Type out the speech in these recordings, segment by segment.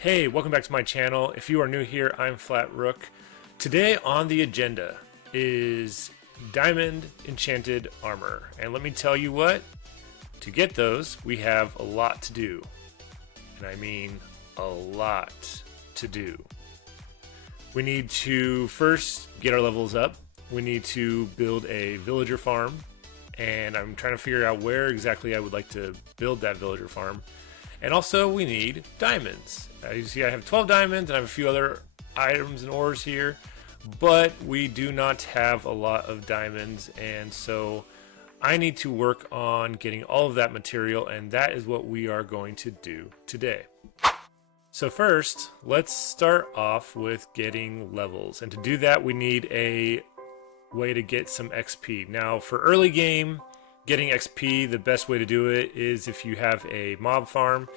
Hey, welcome back to my channel. If you are new here, I'm Flat Rook. Today on the agenda is diamond enchanted armor. And let me tell you what, to get those, we have a lot to do. And I mean a lot to do. We need to first get our levels up. We need to build a villager farm. And I'm trying to figure out where exactly I would like to build that villager farm. And also we need diamonds. As you see, I have 12 diamonds and I have a few other items and ores here, but we do not have a lot of diamonds, and so I need to work on getting all of that material, and that is what we are going to do today. So first, let's start off with getting levels, and to do that we need a way to get some XP. Now for early game, getting XP, the best way to do it is if you have a mob farm.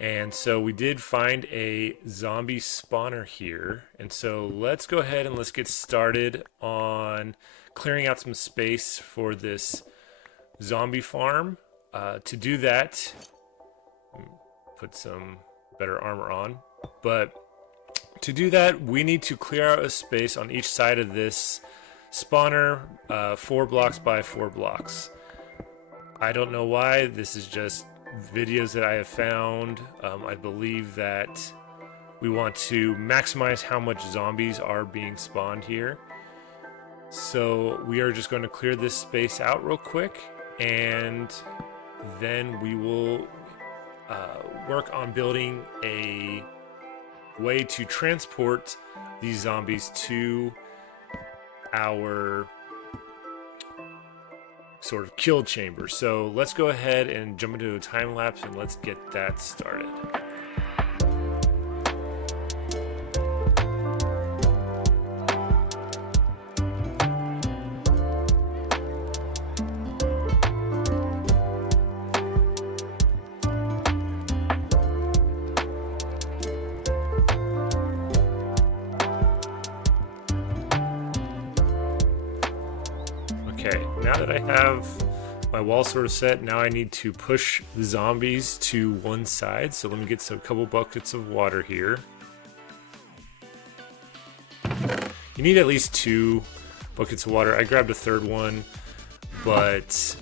And so we did find a zombie spawner here. And so let's go ahead and let's get started on clearing out some space for this zombie farm. To do that, put some better armor on. But to do that, we need to clear out a space on each side of this spawner, 4 blocks by 4 blocks. I don't know why, this is just videos that I have found. I believe that we want to maximize how much zombies are being spawned here. So we are just going to clear this space out real quick, and then we will work on building a way to transport these zombies to our sort of kill chamber. So let's go ahead and jump into a time lapse and let's get that started. Okay, now that I have my wall sort of set, now I need to push the zombies to one side. So let me get a couple buckets of water here. You need at least 2 buckets of water. I grabbed a third one, but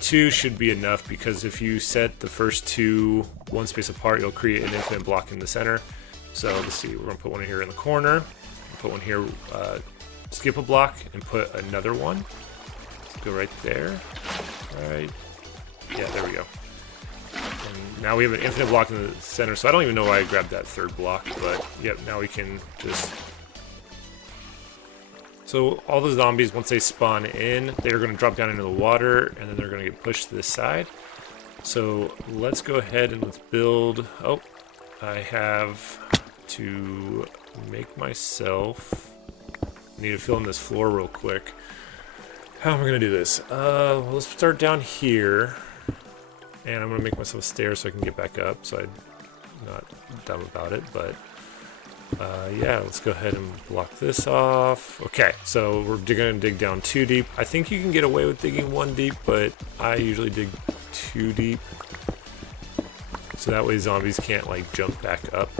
2 should be enough, because if you set the first 2 one space apart, you'll create an infinite block in the center. So let's see, we're gonna put one here in the corner, put one here, skip a block and put another one. Let's go right there. Right. Yeah, there we go. And now we have an infinite block in the center, so I don't even know why I grabbed that third block, but yep, now we can just... So all the zombies, once they spawn in, they're going to drop down into the water, and then they're going to get pushed to this side. So let's go ahead and let's build... Oh, I have to make myself... I need to fill in this floor real quick. How am I gonna do this? Let's start down here, and I'm gonna make myself stairs so I can get back up. So I'm not dumb about it, but yeah, let's go ahead and block this off. Okay, so we're gonna dig down 2 deep. I think you can get away with digging 1 deep, but I usually dig 2 deep, so that way zombies can't like jump back up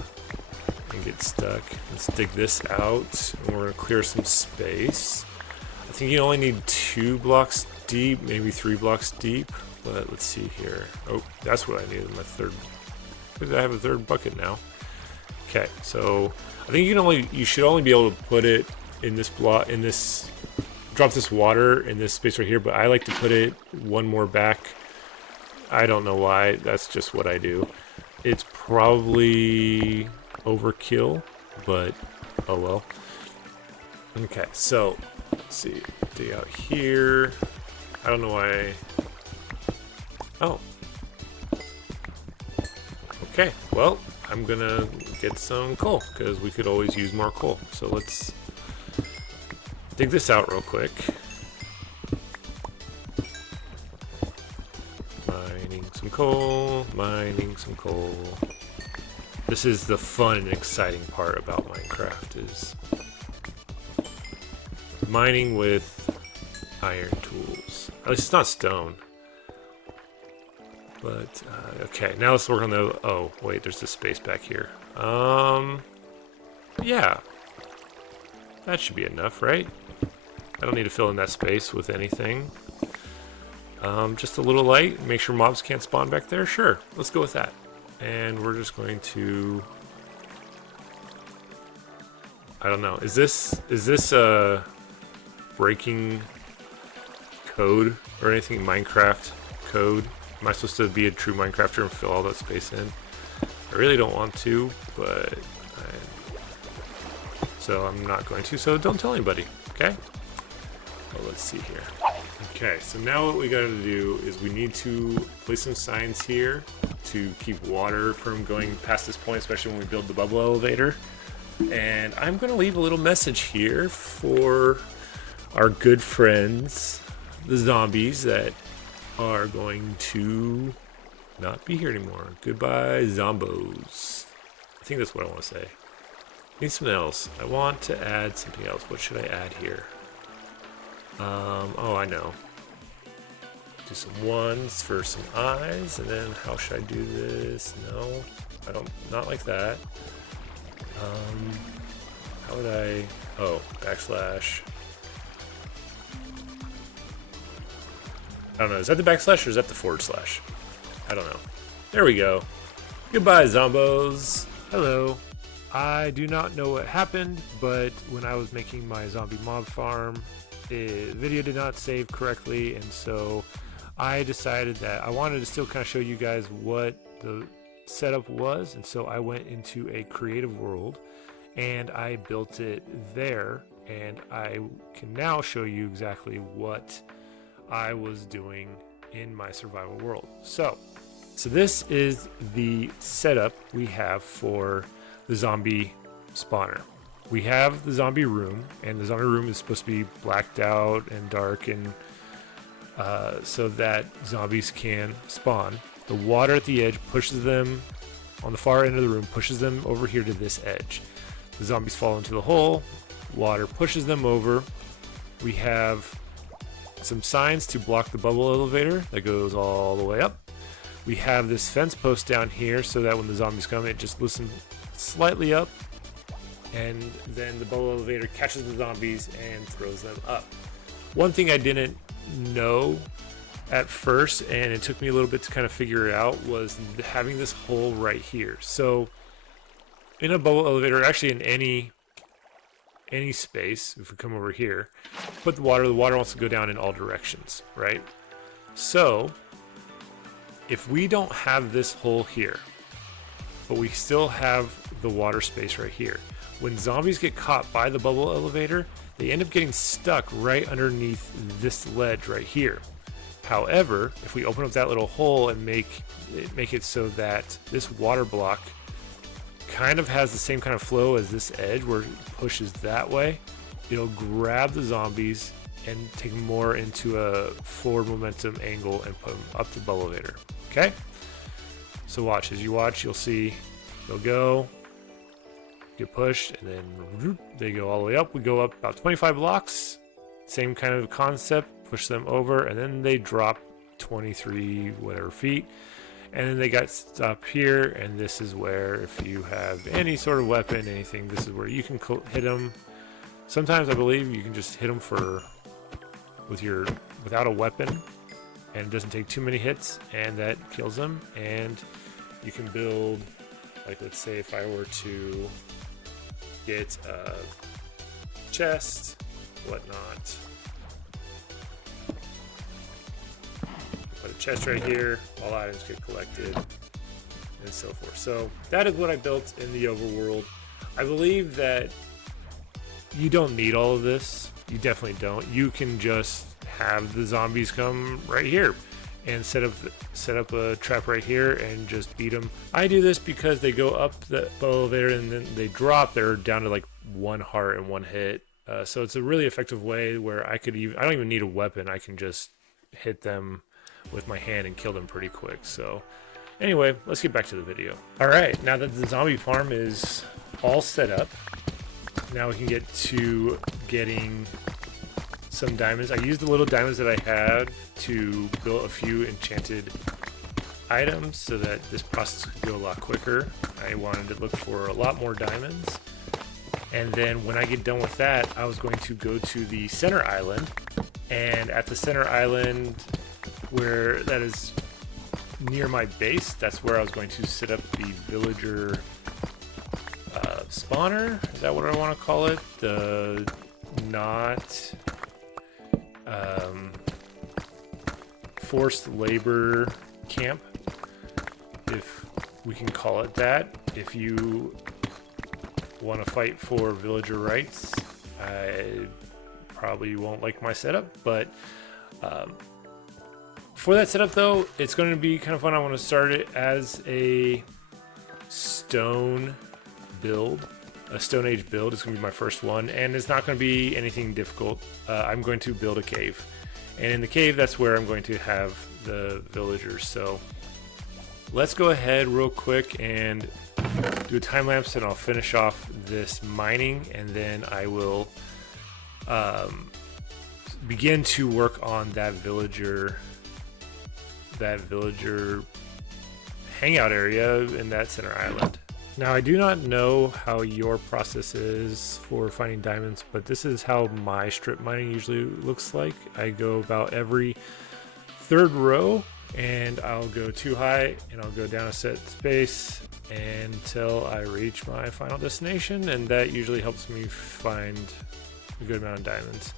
and get stuck. Let's dig this out, and we're gonna clear some space. I think you only need 2 blocks deep, maybe 3 blocks deep, but let's see here. Oh, that's what I needed, my third. I have a third bucket now. Okay, so I think you should only be able to put it in this block, drop this water in this space right here, but I like to put it 1 more back. I don't know why, that's just what I do. It's probably overkill, but oh well. Okay, so let's see, dig out here. I don't know why. Oh, okay, well, I'm gonna get some coal because we could always use more coal. So let's dig this out real quick. Mining some coal, mining some coal. This is the fun and exciting part about Minecraft, is mining with iron tools. At least it's not stone. But okay, now let's work on the. Oh wait, there's this space back here. Yeah, that should be enough, right? I don't need to fill in that space with anything. Just a little light. Make sure mobs can't spawn back there. Sure, let's go with that. And we're just going to. I don't know. Is this breaking code or anything? Minecraft code? Am I supposed to be a true Minecrafter and fill all that space in? I really don't want to, but so I'm not going to. So don't tell anybody. Okay. Well, let's see here. Okay, so now what we got to do is we need to place some signs here to keep water from going past this point, especially when we build the bubble elevator. And I'm going to leave a little message here for our good friends, the zombies that are going to not be here anymore. Goodbye, zombos. I think that's what I want to say. Need something else. I want to add something else. What should I add here? Oh, I know. Do some ones for some eyes, and then how should I do this? No, I don't. Not like that. How would I? Oh, backslash. I don't know. Is that the backslash or is that the forward slash? I don't know. There we go. Goodbye, zombos. Hello. I do not know what happened, but when I was making my zombie mob farm, the video did not save correctly, and so I decided that I wanted to still kind of show you guys what the setup was, and so I went into a creative world and I built it there, and I can now show you exactly what I was doing in my survival world. So this is the setup we have for the zombie spawner. We have the zombie room, and the zombie room is supposed to be blacked out and dark, and so that zombies can spawn. The water at the edge pushes them on the far end of the room, pushes them over here to this edge. The zombies fall into the hole, water pushes them over. We have some signs to block the bubble elevator that goes all the way up. We have this fence post down here so that when the zombies come, it just listens slightly up, and then the bubble elevator catches the zombies and throws them up. One thing I didn't know at first, and it took me a little bit to kind of figure it out, was having this hole right here. So in a bubble elevator, actually in any space, if we come over here, put the water wants to go down in all directions, right? So if we don't have this hole here, but we still have the water space right here, when zombies get caught by the bubble elevator, they end up getting stuck right underneath this ledge right here. However, if we open up that little hole and make it so that this water block kind of has the same kind of flow as this edge where it pushes that way, it'll grab the zombies and take them more into a forward momentum angle and put them up the bubble elevator. Okay? So watch. As you watch, you'll see they'll go, get pushed, and then they go all the way up. We go up about 25 blocks. Same kind of concept. Push them over, and then they drop 23 whatever feet. And then they got stopped here, and this is where, if you have any sort of weapon, anything, this is where you can hit them. Sometimes I believe you can just hit them without a weapon, and it doesn't take too many hits, and that kills them. And you can build, like, let's say if I were to get a chest, whatnot. Put a chest right here, all items get collected, and so forth. So that is what I built in the overworld. I believe that you don't need all of this. You definitely don't. You can just have the zombies come right here and set up a trap right here and just beat them. I do this because they go up the elevator and then they drop. They're down to like 1 heart and 1 hit. So it's a really effective way where I don't even need a weapon. I can just hit them with my hand and kill them pretty quick. So anyway, let's get back to the video. All right, now that the zombie farm is all set up, now we can get to getting some diamonds. I used the little diamonds that I had to build a few enchanted items so that this process could go a lot quicker. I wanted to look for a lot more diamonds. And then when I get done with that, I was going to go to the center island. And at the center island, where that is near my base, that's where I was going to set up the villager spawner. Is that what I want to call it? The not forced labor camp, if we can call it that. If you want to fight for villager rights, I probably won't like my setup, but for that setup though, it's going to be kind of fun. I want to start it as a stone build, a Stone Age build. It's going to be my first one, and it's not going to be anything difficult. I'm going to build a cave, and in the cave, that's where I'm going to have the villagers. So let's go ahead real quick and do a time lapse, and I'll finish off this mining, and then I will begin to work on that villager hangout area in that center island. Now, I do not know how your process is for finding diamonds, but this is how my strip mining usually looks like. I go about every third row, and I'll go too high, and I'll go down a set space until I reach my final destination, and that usually helps me find a good amount of diamonds.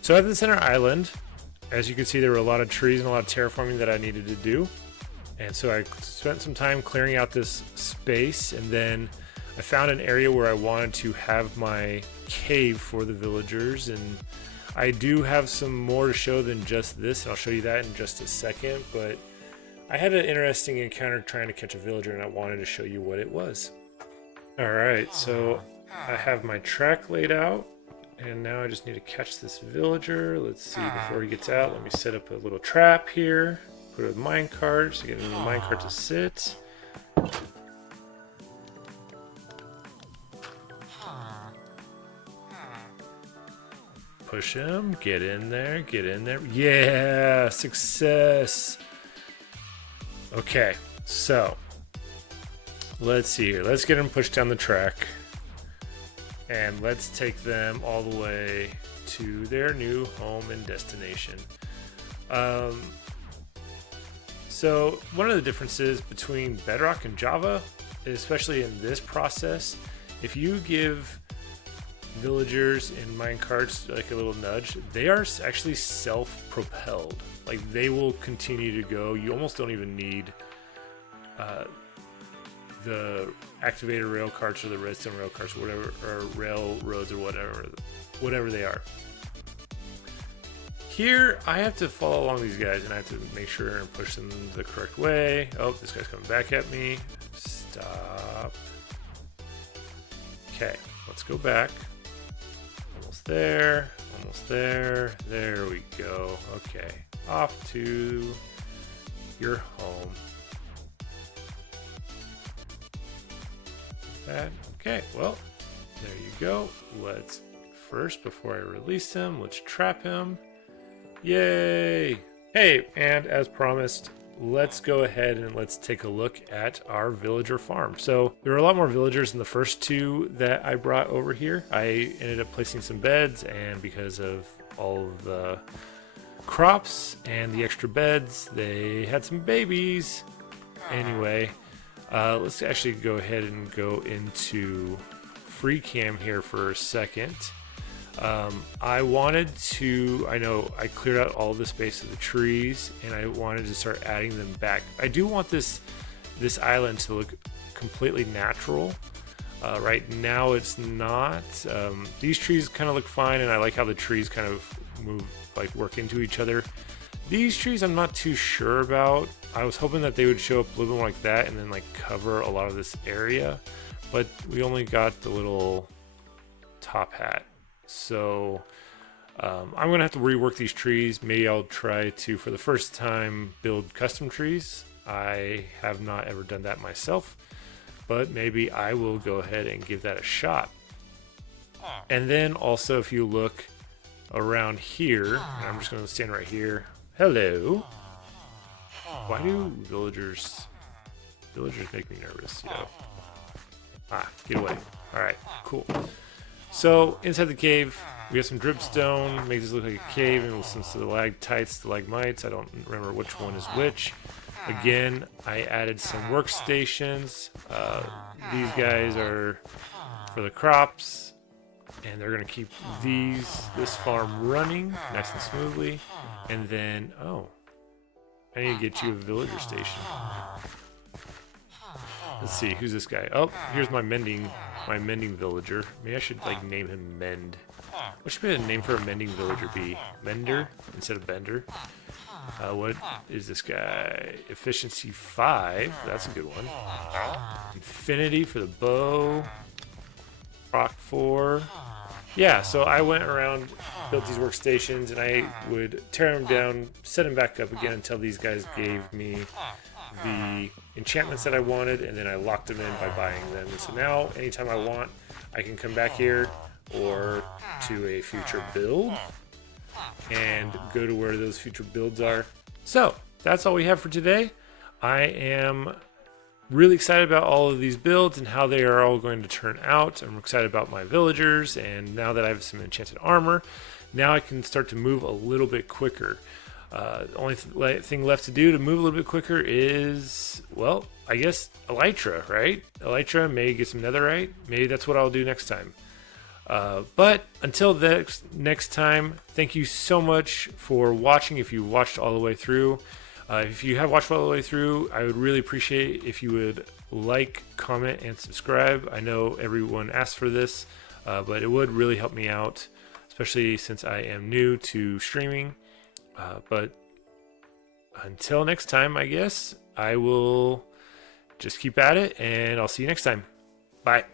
So at the center island, as you can see, there were a lot of trees and a lot of terraforming that I needed to do. And so I spent some time clearing out this space, and then I found an area where I wanted to have my cave for the villagers. And I do have some more to show than just this, and I'll show you that in just a second. But I had an interesting encounter trying to catch a villager, and I wanted to show you what it was. Alright, so I have my track laid out, and now I just need to catch this villager. Let's see, before he gets out, let me set up a little trap here. Put a minecart to get in the minecart to sit. Push him, get in there, get in there. Yeah, success. Okay, so let's see here. Let's get him pushed down the track, and let's take them all the way to their new home and destination. So one of the differences between Bedrock and Java, especially in this process, if you give villagers in minecarts like a little nudge, they are actually self-propelled. Like, they will continue to go. You almost don't even need the activated rail carts or the redstone rail carts, or whatever, or railroads, or whatever they are. Here, I have to follow along these guys, and I have to make sure and push them the correct way. Oh, this guy's coming back at me. Stop. Okay, let's go back. Almost there, almost there. There we go. Okay, off to your home. That. Okay, well, there you go. Let's first, before I release him, let's trap him. Yay! Hey, and as promised, let's go ahead and let's take a look at our villager farm. So there were a lot more villagers in the first two that I brought over here. I ended up placing some beds, and because of all of the crops and the extra beds, they had some babies. Anyway, let's actually go ahead and go into free cam here for a second. I wanted to, I know I cleared out all the space of the trees, and I wanted to start adding them back. I do want this island to look completely natural. Right now it's not. These trees kind of look fine, and I like how the trees kind of move, like work into each other. These trees I'm not too sure about. I was hoping that they would show up a little bit more like that and then like cover a lot of this area, but we only got the little top hat. So I'm gonna have to rework these trees. Maybe I'll try to, for the first time, build custom trees. I have not ever done that myself, but maybe I will go ahead and give that a shot. And then also, if you look around here, and I'm just gonna stand right here. Hello. Why do villagers make me nervous, you know? Ah, get away. Alright, cool. So, inside the cave, we have some dripstone, makes this look like a cave, and some stalagmites. I don't remember which one is which. Again, I added some workstations. These guys are for the crops, and they're going to keep this farm running nice and smoothly. And then, oh, I need to get you a villager station. Let's see, who's this guy? Oh, here's my mending villager. Maybe I should like name him Mend. What should the name for a mending villager be? Mender instead of Bender. What is this guy? Efficiency 5. That's a good one. Infinity for the bow. Proc 4. Yeah, so I went around, built these workstations, and I would tear them down, set them back up again until these guys gave me the enchantments that I wanted, and then I locked them in by buying them. And so now, anytime I want, I can come back here or to a future build and go to where those future builds are. So that's all we have for today. I am really excited about all of these builds and how they are all going to turn out. I'm excited about my villagers, and now that I have some enchanted armor, now I can start to move a little bit quicker. The only thing left to do to move a little bit quicker is, well, I guess elytra, right? Elytra, maybe get some netherite. Maybe that's what I'll do next time. But until next time, thank you so much for watching. If you watched all the way through, if you have watched all the way through, I would really appreciate if you would like, comment, and subscribe. I know everyone asked for this, but it would really help me out, especially since I am new to streaming. But until next time, I guess I will just keep at it, and I'll see you next time. Bye.